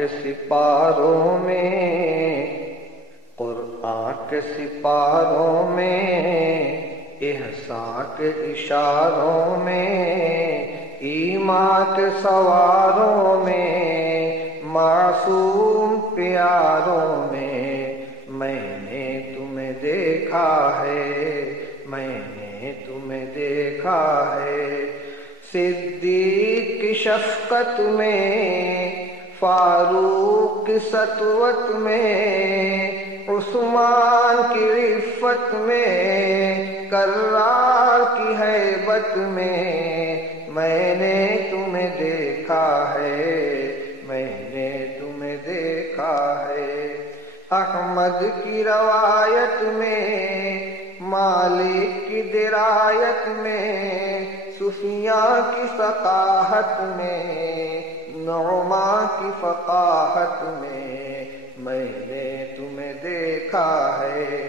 کے سپاروں میں، قرآن کے سپاروں میں، احسان کے اشاروں میں، ایمان کے سواروں میں، معصوم پیاروں میں، میں نے تمہیں دیکھا ہے، میں نے تمہیں دیکھا ہے۔ صدیق کی شفقت میں، فاروق کی سطوت میں، عثمان کی عفت میں، کرار کی ہیبت میں نے تمہیں دیکھا ہے، میں نے تمہیں دیکھا ہے۔ احمد کی روایت میں، مالک کی درایت میں، سفیاں کی ثقافت میں، نعمان کی فقاہت میں نے تمہیں دیکھا ہے۔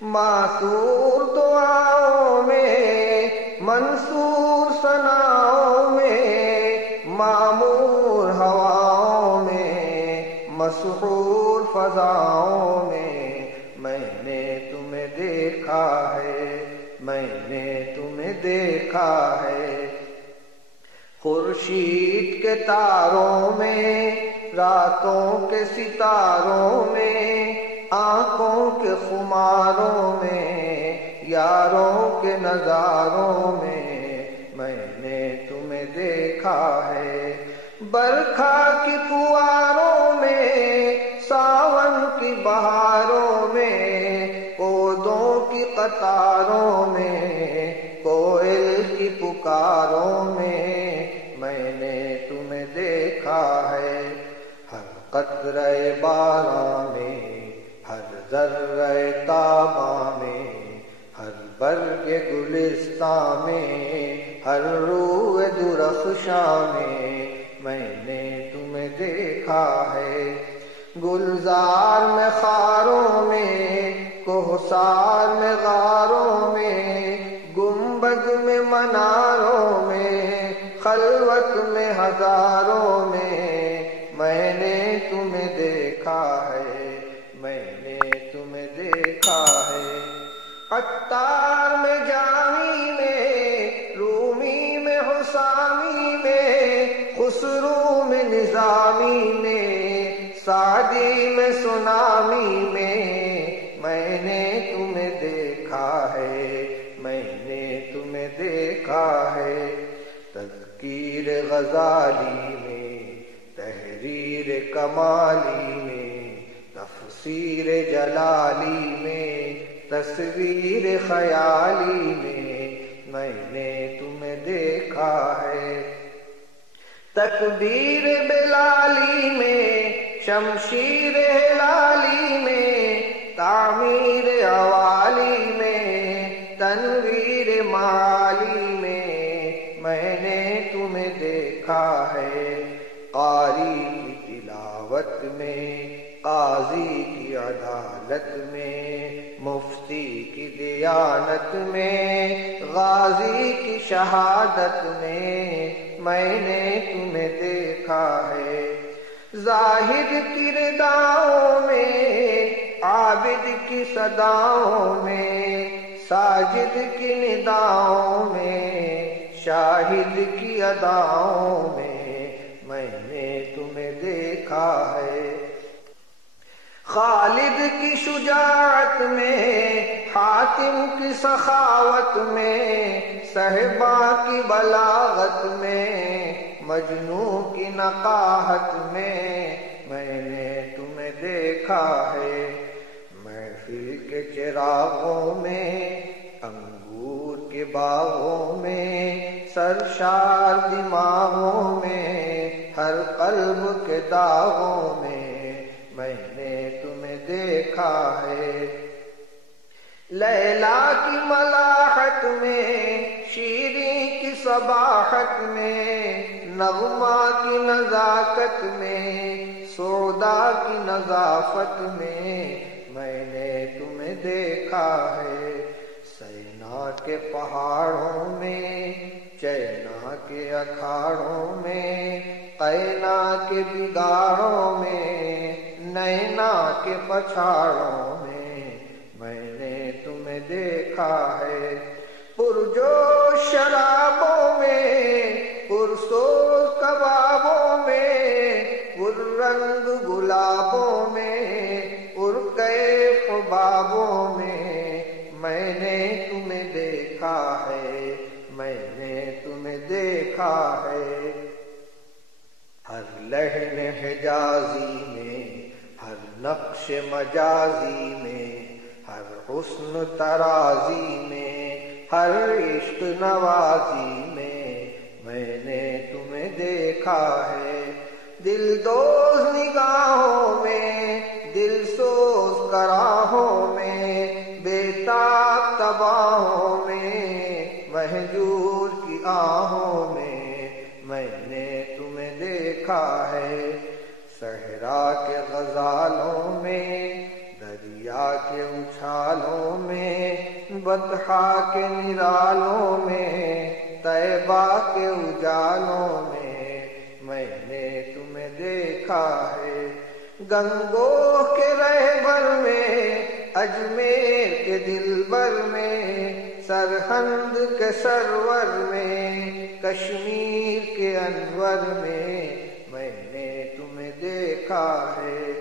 معصور دعاؤں میں، منصور ثناؤں میں، معمور ہواؤں میں، مسحور فضاؤں میں نے تمہیں دیکھا ہے، میں نے تمہیں دیکھا ہے۔ خورشید کے تاروں میں، راتوں کے ستاروں میں، آنکھوں کے خماروں میں، یاروں کے نظاروں میں نے تمہیں دیکھا ہے۔ برکھا کی فواروں میں، ساون کی بہاروں میں، پودوں کی قطاروں میں، کوئل کی پکاروں میں نے تمہیں دیکھا ہے۔ ہر قطرے باراں میں، ہر ذرے تاباں میں، ہر برگ گلستاں میں، ہر روح درخشاں میں نے تمہیں دیکھا ہے۔ گلزار میں خاروں میں، کوہسار میں غاروں میں، گنبد میں مناروں میں، خلوت میں ہزاروں میں نے تمہیں دیکھا ہے، میں نے تمہیں دیکھا ہے۔ عطار میں جامی میں، رومی میں حسامی میں، خسرو میں نظامی میں، سعدی میں سنامی میں نے تمہیں دیکھا ہے، میں نے تمہیں دیکھا ہے۔ تذکیر غزالی میں، تحریر کمالی میں، تفسیر جلالی میں، تصویر خیالی میں نے تمہیں دیکھا ہے۔ تکبیر بلالی میں، شمشیر ہلالی میں، تعمیر عوالی میں، تنویر معالی میں نے تمہیں دیکھا ہے۔ قاری کی تلاوت میں، قاضی کی عدالت میں، مفتی کی دیانت میں، غازی کی شہادت میں نے تمہیں دیکھا ہے۔ زاہد کی رداؤں میں، عابد کی صداؤں میں، ساجد کی نداؤں میں، شاہد کی اداؤں میں نے تمہیں دیکھا ہے۔ خالد کی شجاعت میں، حاتم کی سخاوت میں، صہبا کی بلاغت میں، مجنوں کی نقاہت میں نے تمہیں دیکھا ہے۔ محفل کے چراغوں میں، انگور کے باغوں میں، سرشار دماغوں میں، ہر قلب کے داغوں میں نے تمہیں دیکھا ہے۔ لیلا کی ملاحت میں، شیریں کی صباحت میں، نغمہ کی نزاکت میں، سودا کی نظافت میں نے تمہیں دیکھا ہے۔ سینا کے پہاڑوں میں، چینا کے اکھاڑوں میں، قینا کے بگاڑوں میں، نینا کے پچھاڑوں میں نے تمہیں دیکھا ہے، پرجوش شرابوں میں، پرسوز کبابوں میں، پررنگ گلابوں میں، پرکیف بابوں میں نے تمہیں دیکھا ہے، میں نے تمہیں دیکھا ہے۔ ہر لحن حجازی میں، ہر نقش مجازی میں، ہر حسن ترازی میں، ہر عشق نوازی میں نے تمہیں دیکھا ہے، دل دوز نگاہوں میں، دل سوز کراہوں میں، بے تاب تباہوں میں، مہجور کی آہوں میں نے تمہیں دیکھا ہے، صحرا کے غزالوں میں، دریا کے اچھالوں میں، بطحا کے نرالوں میں، طیبہ کے اجالوں میں نے تمہیں دیکھا ہے، گنگوہ کے رہبر میں، اجمیر کے دلبر میں، سرہند کے سرور میں، کشمیر کے انور میں نے تمہیں دیکھا ہے،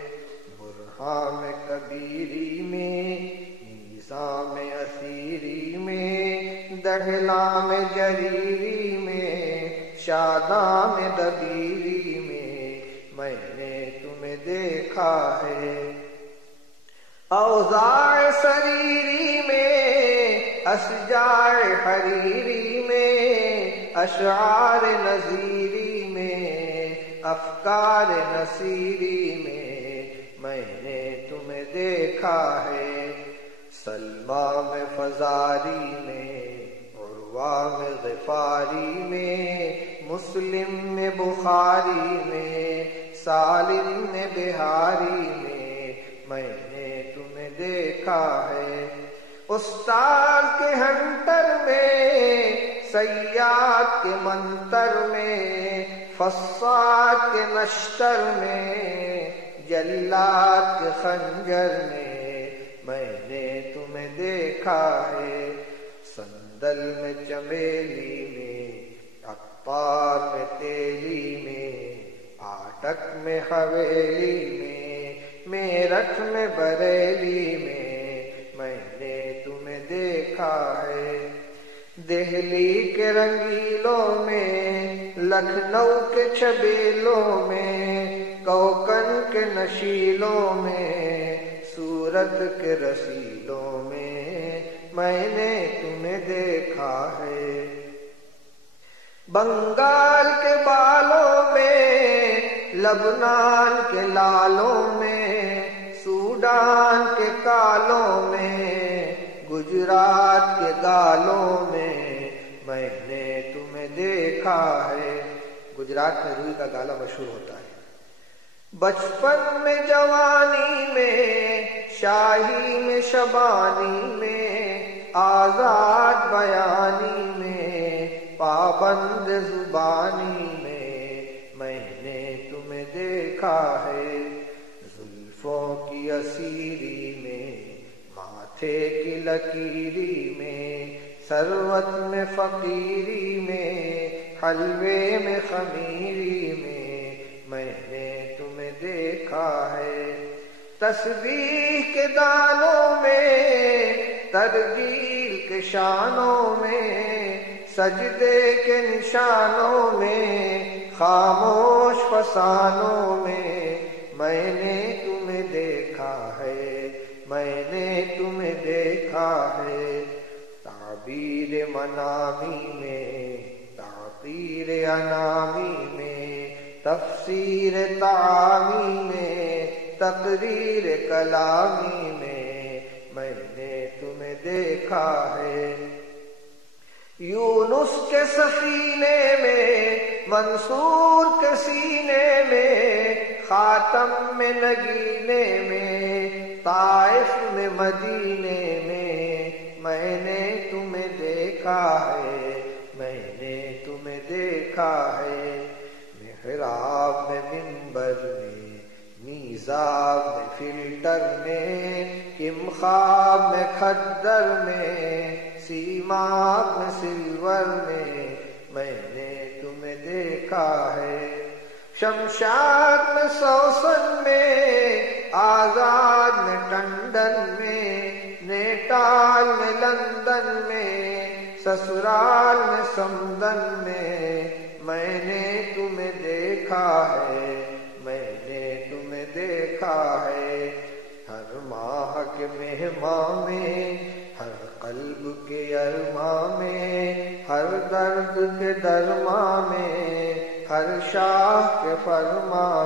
برہان کبیری میں، نیزام اسیری میں، دہلام جریری میں، شادام دبیری میں نے تمہیں دیکھا ہے، اوضاع سریری میں، اشجار حریری میں، اشعار نذیری میں، افکار نصیری میں نے تمہیں دیکھا ہے، سلمیٰ میں فزاری میں، عروہ میں غفاری میں، مسلم میں بخاری میں، سالم میں بہاری میں نے تمہیں دیکھا ہے، استاد کے ہنٹر میں، صیاد کے منتر میں، فصاد کے نشتر میں، جلاد کے خنجر میں نے تمہیں دیکھا ہے، سندل میں چمیلی میں، عطار میں تیلی میں، آٹک میں حویلی میں، میرٹھ میں بریلی میں نے تمہیں دیکھا ہے، دہلی کے رنگیلوں میں، لکھنؤ کے چھبیلوں میں، کوکن کے نشیلوں میں، سورت کے رسیلوں میں نے تمہیں دیکھا ہے، بنگال کے بالوں میں، لبنان کے لالوں میں، سوڈان کے کالوں میں، گجرات کے گالوں میں نے تمہیں دیکھا ہے، گجرات میں روئی کا گالا مشہور ہوتا ہے، بچپن میں جوانی میں، شاہی میں شبانی میں، آزاد بیانی میں، پابند زبانی میں نے تمہیں دیکھا ہے، زلفوں کی اسیری میں، ماتھے کی لکیری میں، ثروت میں فقیری میں، حلوے میں خمیری میں نے تمہیں دیکھا ہے، تسبیح کے دانوں میں، ترجیل کے شانوں میں، سجدے کے نشانوں میں، خاموش فسانوں میں نے تمہیں دیکھا ہے، میں نے تمہیں دیکھا ہے، تعبیر منامی میں، تعطیر انامی میں، تفسیر تعامی میں، تقریر کلامی میں نے تمہیں دیکھا ہے، یونس کے سفینے میں، منصور کے سینے میں، خاتم میں نگینے میں، طائف میں مدینے میں نے تمہیں دیکھا ہے، میں نے تمہیں دیکھا ہے، محراب میں کم خواب میں کھدر میں سیماب میں سلور میں نے تمہیں دیکھا ہے شمشاد میں سوسن میں آزاد میں ٹنڈن میں نیٹال میں لندن میں سسرال میں سمدن میں نے تمہیں دیکھا ہے میں نے تمہیں دیکھا ہے ہر ماہ کے مہماں میں ہر قلب کے ارماں میں ہر درد کے درماں میں ہر شاہ کے فرماں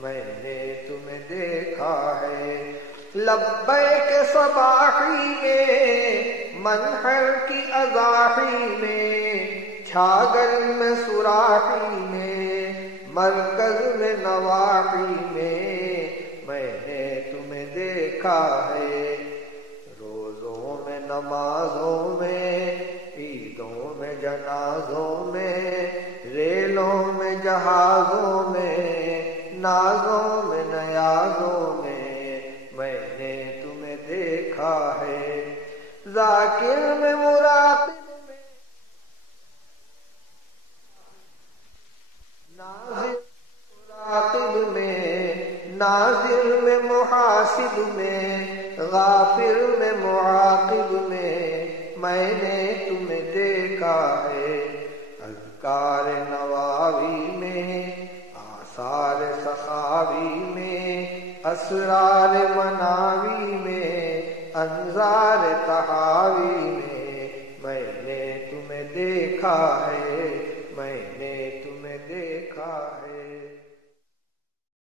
میں نے تمہیں دیکھا ہے لبیک صباحی میں منحر کی اضاحی میں چھاگل میں سوراخی میں مرکز میں نواحی میں نے تمہیں دیکھا ہے روزوں میں نمازوں میں عیدوں میں جنازوں میں ریلوں میں جہازوں میں نازوں میں نیازوں میں نے تمہیں دیکھا ہے ذاکر میں مراقب میں ناظر مراقب میں ناظر میں محاسب میں غافر میں معاقب میں نے تمہیں دیکھا ہے اذکار نواوی میں آثار سخاوی میں اسرار مناوی میں انظار تحاوی میں نے تمہیں دیکھا ہے میں نے تمہیں دیکھا ہے